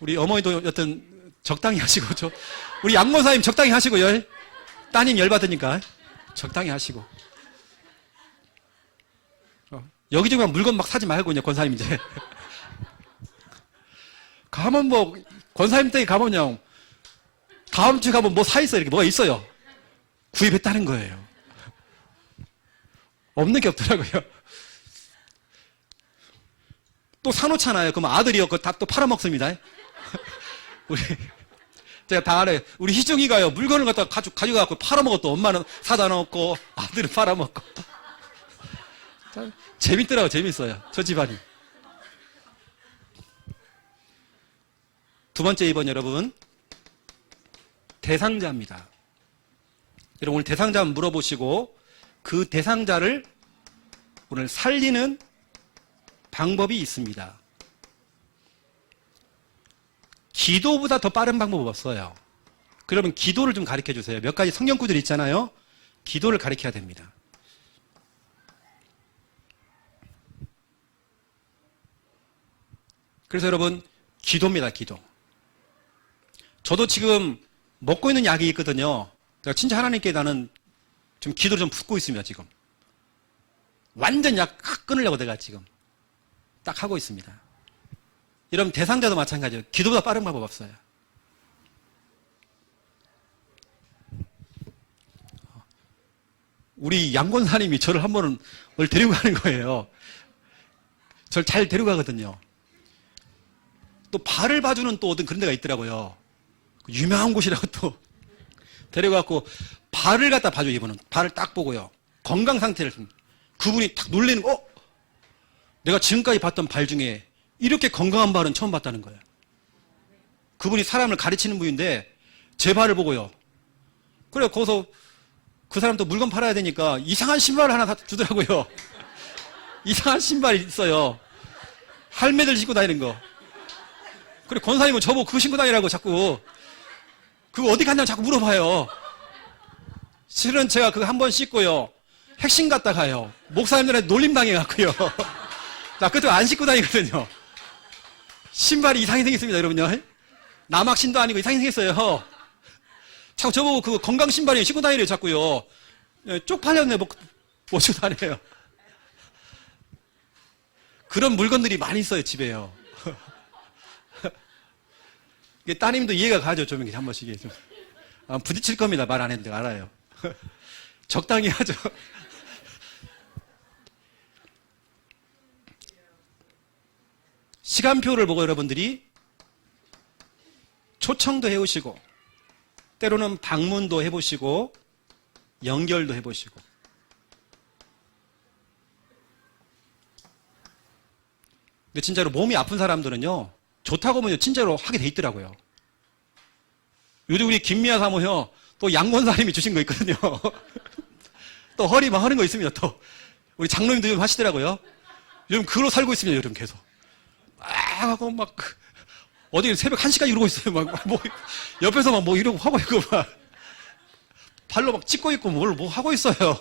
우리 어머니도 여튼 적당히 하시고, 우리 양권사님 적당히 하시고요. 따님 열받으니까 적당히 하시고. 여기저기 물건 막 사지 말고, 이제 권사님 이제. 가면 뭐, 권사님 댁에 가면요. 다음 주에 가면 뭐 사 있어요. 이렇게 뭐가 있어요. 구입했다는 거예요. 없는 게 없더라고요. 또 사놓잖아요. 그럼 아들이요. 그거 다 또 팔아먹습니다. 제가 다 알아요. 우리 희중이가요. 물건을 갖다가 가져가고 팔아먹어. 또 엄마는 사다 놓고 아들은 팔아먹고. 재밌더라고요. 재밌어요. 저 집안이. 두 번째 2번 여러분. 대상자입니다. 여러분 오늘 대상자 한번 물어보시고 그 대상자를 오늘 살리는 방법이 있습니다. 기도보다 더 빠른 방법은 없어요. 그러면 기도를 좀 가르쳐 주세요. 몇 가지 성경 구절이 있잖아요. 기도를 가르쳐야 됩니다. 그래서 여러분, 기도입니다, 기도. 저도 지금 먹고 있는 약이 있거든요. 제가 진짜 하나님께 나는 지금 기도를 좀 붓고 있습니다, 지금. 완전 약 끊으려고 내가 지금 딱 하고 있습니다. 여러분, 대상자도 마찬가지예요. 기도보다 빠른 방법 없어요. 우리 양권사님이 저를 한 번은 데리고 가는 거예요. 저를 잘 데려가거든요. 또 발을 봐주는 또 어떤 그런 데가 있더라고요. 유명한 곳이라고 또 데려가고 발을 갖다 봐줘요. 이분은 발을 딱 보고요. 건강 상태를 그분이 딱 놀래는 거. 내가 지금까지 봤던 발 중에 이렇게 건강한 발은 처음 봤다는 거예요. 그분이 사람을 가르치는 분인데 제 발을 보고요. 그래 거기서 그 사람도 물건 팔아야 되니까 이상한 신발을 하나 주더라고요. 이상한 신발이 있어요. 할매들 신고 다니는 거. 그래 권사님은 저보고 그거 신고 다니라고 자꾸 그거 어디 갔냐고 자꾸 물어봐요. 실은 제가 그거 한 번 신고요. 핵심 갔다 가요. 목사님들한테 놀림 당해갖고요. 나 그때 안 신고 다니거든요. 신발이 이상하게 생겼습니다, 여러분요. 남학신도 아니고 이상하게 생겼어요. 자꾸 저보고 그 건강 신발이 신고 다니래요, 자꾸요. 쪽팔렸네, 못 신고 다녀요. 그런 물건들이 많이 있어요, 집에요. 따님도 이해가 가죠, 좀 이렇게 한 번씩. 좀. 부딪힐 겁니다, 말 안 했는데, 알아요. 적당히 하죠. 시간표를 보고 여러분들이 초청도 해오시고, 때로는 방문도 해보시고, 연결도 해보시고. 근데 진짜로 몸이 아픈 사람들은요, 좋다고 하면 진짜로 하게 돼 있더라고요. 요즘 우리 김미아 사모요, 또 양권사님이 주신 거 있거든요. 또 허리 막 하는 거 있습니다, 또. 우리 장로님도 좀 하시더라고요. 요즘 그걸로 살고 있습니다, 요즘 계속. 하고 막, 어디 새벽 1시까지 이러고 있어요. 막, 뭐, 옆에서 막 뭐 이러고 하고 있고, 막. 발로 막 찍고 있고, 뭘 뭐 하고 있어요.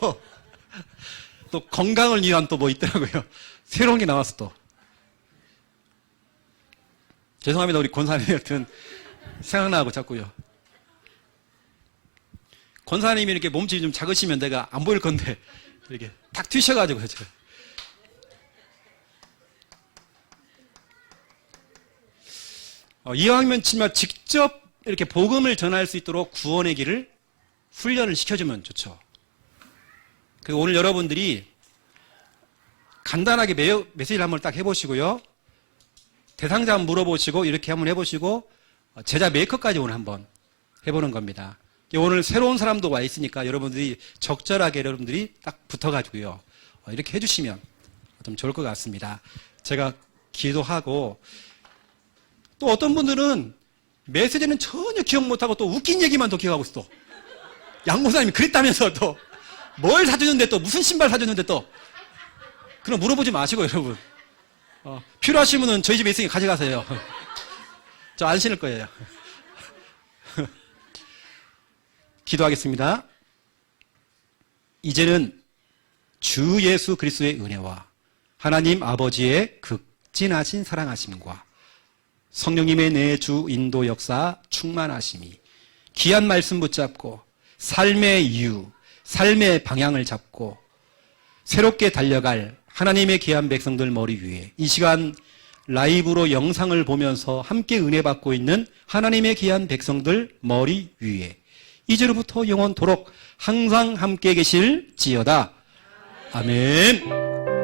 또 건강을 위한 또 뭐 있더라고요. 새로운 게 나왔어, 또. 죄송합니다, 우리 권사님 여튼 생각나고 자꾸요. 권사님이 이렇게 몸집이 좀 작으시면 내가 안 보일 건데, 이렇게 탁 튀셔가지고, 제가. 이왕이면 정말 직접 이렇게 복음을 전할 수 있도록 구원의 길을 훈련을 시켜주면 좋죠. 그리고 오늘 여러분들이 간단하게 메시지를 한번 딱 해보시고요. 대상자 한번 물어보시고 이렇게 한번 해보시고 제자 메이커까지 오늘 한번 해보는 겁니다. 오늘 새로운 사람도 와 있으니까 여러분들이 적절하게 여러분들이 딱 붙어가지고요. 이렇게 해주시면 좀 좋을 것 같습니다. 제가 기도하고 또 어떤 분들은 메시지는 전혀 기억 못하고 또 웃긴 얘기만 더 기억하고 있어. 양목사님이 그랬다면서 또 뭘 사주는데 또 무슨 신발 사주는데 또 그럼 물어보지 마시고 여러분. 필요하시면은 저희 집에 있으니까 가져가세요. 저 안 신을 거예요. 기도하겠습니다. 이제는 주 예수 그리스도의 은혜와 하나님 아버지의 극진하신 사랑하심과 성령님의 내 주 인도 역사 충만하심이 귀한 말씀 붙잡고 삶의 이유, 삶의 방향을 잡고 새롭게 달려갈 하나님의 귀한 백성들 머리 위에 이 시간 라이브로 영상을 보면서 함께 은혜 받고 있는 하나님의 귀한 백성들 머리 위에 이제로부터 영원토록 항상 함께 계실지어다. 아멘.